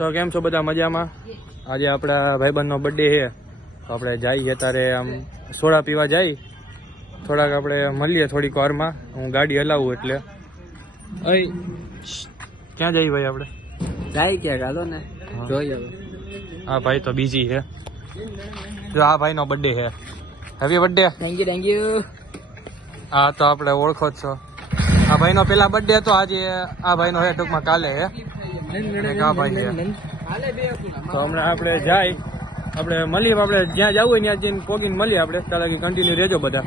તો કેમ છો બધા મજામાં? આજે આપણા ભાઈબંધનો બર્થડે છે તો આપણે જઈએ ત્યારે આમ સોડા પીવા જઈ થોડાક આપણે મળીએ થોડીક વારમાં. હું ગાડી હલાવું એટલે ક્યાં જઈએ ભાઈ આપણે? જાય ક્યાંક હાલો ને જોઈએ. હા ભાઈ તો બીજી છે. જો આ ભાઈનો બર્થડે છે. Happy birthday. Thank you. હા તો આપણે ઓળખો જ છો. આ ભાઈનો પેલા બર્થડે હતો, આજે આ ભાઈનો છે ટૂંકમાં કાલે છે. આ ભાઈ છે તો હમણાં આપણે જાય આપણે મળીએ. આપણે જ્યાં જવું હોય ત્યાં જઈને પોગીને મળીએ આપણે. ત્યાં લગી કન્ટિન્યુ રહેજો બધા.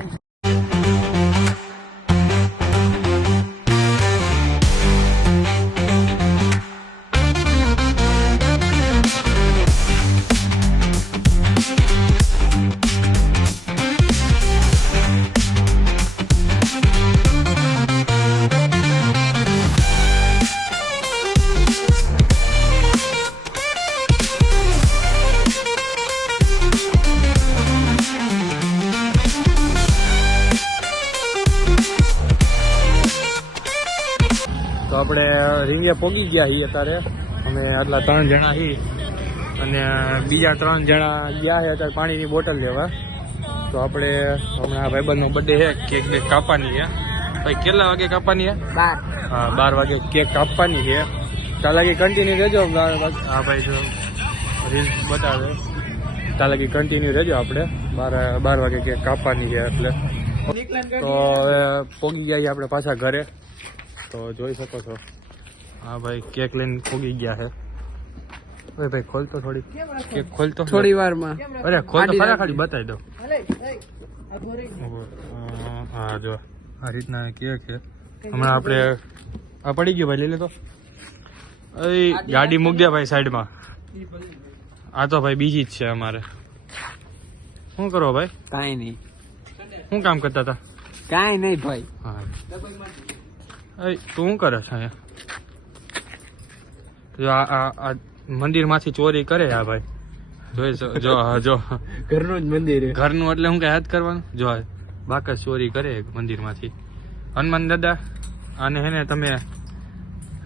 તો આપણે રીંગે પોગી ગયા છીએ અત્યારે. અમે આટલા 3 જણા છીએ અને બીજા 3 જણા ગયા છે અત્યારે પાણીની બોટલ લેવા. તો આપણે હમણાં ભાઈબંધનો બર્થડે છે, કેક બેક કાપવાની છે. ભાઈ કેટલા વાગે કાપવાની છે? 12. હા 12 વાગે કેક કાપવાની છે. ત્યાં લગી કન્ટિન્યુ રહેજો. હા ભાઈ જો રીલ્સ બતાવે ત્યાં લગી કન્ટિન્યુ રહેજો. આપણે 12 વાગે કેક કાપવાની છે એટલે. તો હવે પોગી ગયા છીએ આપણે પાછા ઘરે. તો જોઈ શકો છો હા ભાઈ કેક લઈને પોગી ગયા છે. અરે ભાઈ ખોલતો થોડી કેક ખોલતો થોડી વારમાં. અરે ખોલતો ખરા, ખાલી બતાવી દો. હા જો આ રીતના કેક છે. હમણાં આપણે આ પડી ગયો ભાઈ, લઈ લેતો. ગાડી મૂક દે ભાઈ સાઈડમાં. આ તો ભાઈ બીજી જ છે અમારે. શું કરો ભાઈ? કાંઈ નહીં. શું કામ કરતા હતા? કાંઈ નહીં ભાઈ. હા તું શું કરે છે અહીંયા? જો આ મંદિર માંથી ચોરી કરે આ ભાઈ. જોઈ જો જો ઘરનું જ મંદિર. ઘરનું એટલે હું કઈ હાથ કરવાનું? જો બાકસ ચોરી કરે મંદિર માંથી. હનુમાન દાદા આને હે ને તમે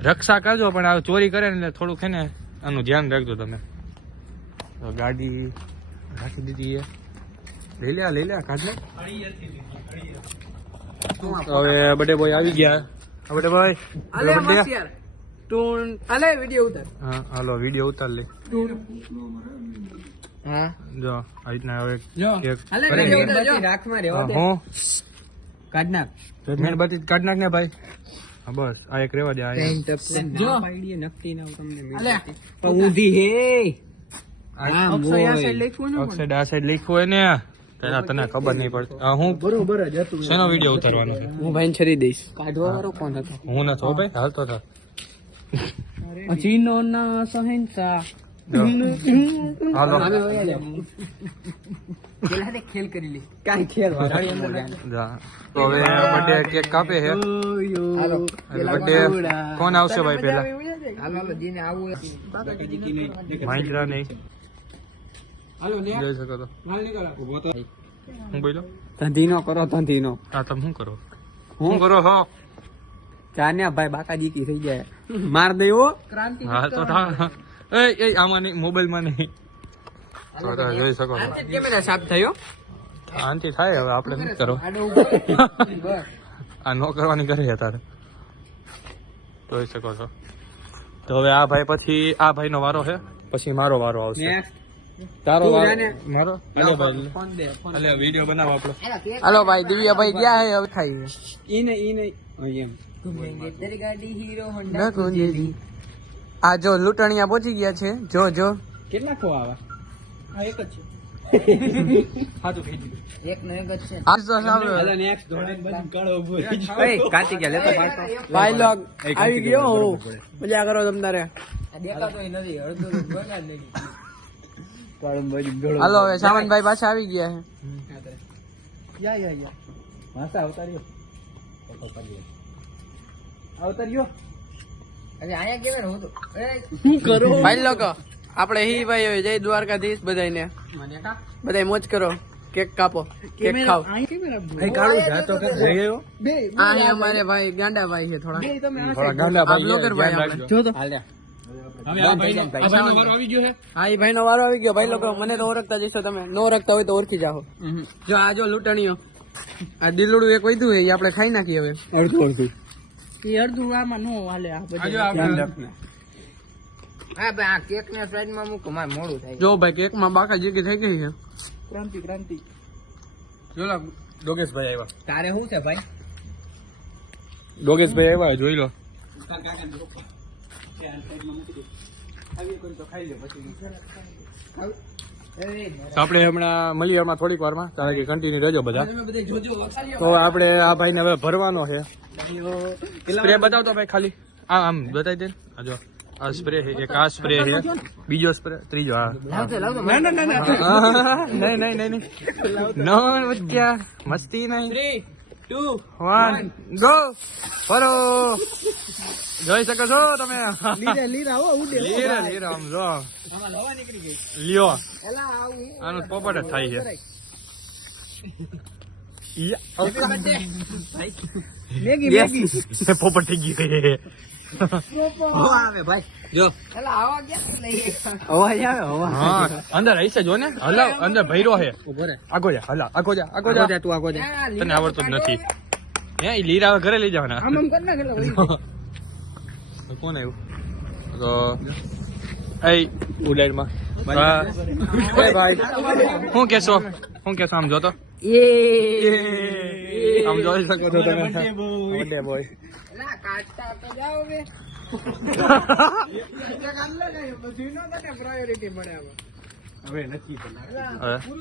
રક્ષા કરજો, પણ આ ચોરી કરે ને એટલે થોડુંક હે ને આનું ધ્યાન રાખજો તમે. તો ગાડી રાખી દીધી છે. લઈ લે કાઢ લે. હવે બર્થડે બોય આવી ગયા. બર્થડે બોય તું અલે વિડિયો ઉતાર. હા હાલો વિડિયો ઉતાર લે. હા જો આ રીતના હવે કેક અલે વિડિયો ઉતાર જો રાખમાં રહેવા દે. હું કાઢ નાખ. મીણબત્તી કાઢ નાખ ને ભાઈ. હા બસ આ એક રેવા દે. આ જો પાડીએ નક્કી ના તમને મીણબત્તી તો ઊંધી હે. ઓક્સાઇડ આ સાઈડ લખ્યું હોય ને તને ખબર નહીં પડતી. હું બરોબર જ હતું. શેનો વિડિયો ઉતારવાનો છે? હું ભાઈને છરી દઈશ. કાઢવા વાળો કોણ હતો? હું નથી હો ભાઈ, હાલતો હતો. ચીનો ના સહેનશા. હાલો પેલા ખેલ કરી લે. કાઈ ખેલ જા. તો હવે બર્થડે કેક કાપે છે. હાલો બર્થડે કોણ આવશે ભાઈ પેલા? હાલો જીને આવું મહિન્દ્રા નહીં હાલો ને જોઈ શકો તો. માલ નીકળ ઉભો તો. હું બોલો ધંધીનો કરો ધંધીનો. હા તમે શું કરો? શું કરો હો? ચાને ભાઈ બાકાજી કી થઈ જાય. માર દેવો ક્રાંતિ. હા તો એ આમાં નહીં, મોબાઈલમાં નહીં. તો જોઈ શકો છો. કેમેરા સાફ થયો. આંટી થાય. હવે આપણે શું કરો? આ નો કરવાની કરી અત્યારે જોઈ શકો છો. તો હવે આ ભાઈ પછી આ ભાઈનો વારો છે, પછી મારો વારો આવશે. તારો વારો મારો. અલે ભાઈ અલે વિડિયો બનાવો આપણો. હાલો ભાઈ દિવ્યાભાઈ ગયા હે હવે ખાઈ. ઈને એમ તેરી ગાડી હીરો હોન્ડા કોંજેલી. આ જો લૂંટણિયા પહોંચી ગયા છે. જો કેટલા ખો આવા? આ એક જ છે. સાચું કહી દીધું. એક નો એક જ છે. આ તો સાવ અલા નેક્સ્ટ દોડે બન કાળો ઉભો. એ કાચી ગયા લેતો ભાઈ લોગ આવી ગયો હો. મજા કરો તમ તારે. આ દેખાતોય નથી. અડધું બગાડ નહીં. હાલો હવે સામંતભાઈ પાછા આવી ગયા છે. યા માસા અવતાર્યો. અરે આયા કેવા હું તો શું કરો ભાઈ લોકો. આપણે હી ભાઈ જય દ્વારકાધીશ બધાને. બધાય મોજ કરો. કેક કાપો, કેક ખાઓ. આ અમારે ભાઈ ગાંડા ભાઈ છે થોડા ગાંડા ભાઈ. બ્લોગર ભાઈ જો તો આવી ગયો છે. હા એ ભાઈ નો વારો આવી ગયો. ભાઈ લોકો મને તો ઓળખતા જશો તમે, ન ઓળખતા હોય તો ઓળખી જાઓ. જો આ જો લૂંટણીઓ, આ દિલોડું એક વધ્યું હોય એ આપણે ખાઈ નાખીએ હવે. અડધું એ અડધું આમાં નો હાલે. આ બધું હા ભાઈ આ કેક ને સાઈડ માં મૂકો, મારે મોડું થાય. જો ભાઈ કેક માં બાકા જગ્યા થઈ ગઈ છે. ક્રાંતિ જો લા ડોગેશભાઈ આવ્યા. તારે શું છે ભાઈ? ડોગેશભાઈ આવ્યા, જોઈ લો. આપણે હમણાં મળીએ હમણાં થોડીક વારમાં, કારણ કે કન્ટિન્યુ રહેજો બધા. તો આપણે આ ભાઈને હવે ભરવાનો છે. સ્પ્રે બતાવતો ભાઈ ખાલી. આમ બતાવી દે. આ જો આ સ્પ્રે છે, એક આ સ્પ્રે છે, બીજો સ્પ્રે, ત્રીજો આ. નહીં નો ક્યાં મસ્તી નહીં. 3, 2, 1 ગો. ભરો. જોઈ શકો છો તમે. લીરા આમ જો લ્યો. આનું પોપટ જ થાય છે. પોપટ થઈ ગયું. અંદર હશે જો ને. હલાવ અંદર ભૈરો છે. આગો જા. હલા આગો જા. તું આગો જા. તને આવડતું જ નથી. હે ઈ લીરા ઘરે લઈ જવાના. કોણ આવ્યું તો એ ઉડાડ માં ભાઈ શું કેશો આમ જોતો આમ જોઈ શકો છો તમે. બર્થડે બોય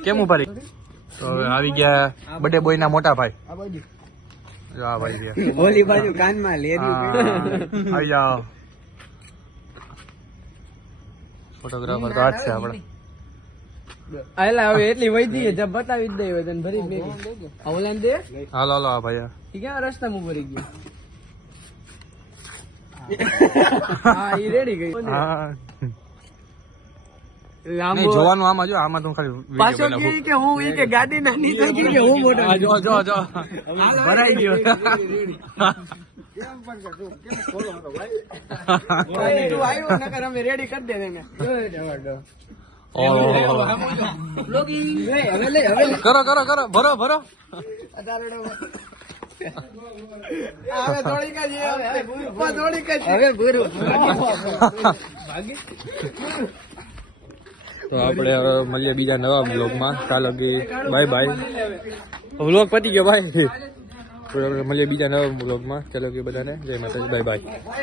કેમ ઉભા તો આવી ગયા બર્થડે બોય ના મોટા ભાઈ. આ ભાઈ ઓલી બાજુ કાનમાં લેરી આવી જાઓ. ફોટોગ્રાફર તો આજ છે આપણે. આયલા હવે એટલી વૈધી છે, જબ બતાવી જ દઈ હોય તને ભરી બે. ઓલાન દે. હાલો આ ભાઈ ઈ ક્યાં રસ્તામાં ભરી ગયો. હા ઈ રેડી ગઈ. હા નહીં જોવાનું આમાં જો. આમાં તું ખાલી પાછો કે હું ઈ કે ગાડી ના નીકળી કે હું મોટો. જો ભરાઈ ગયો. કેમ પણ કેમ ખોલો હતો ભાઈ. તું આવ્યો નકર અમે રેડી કરી દે ને. કરો ભરો. તો આપણે મળીએ બીજા નવા બ્લોગમાં. ચાલો કે બાય. બ્લોગ પતી ગયો ભાઈ. મળીએ બીજા નવા બ્લોગમાં. ચાલો કે બધાને જય માતાજી. બાય.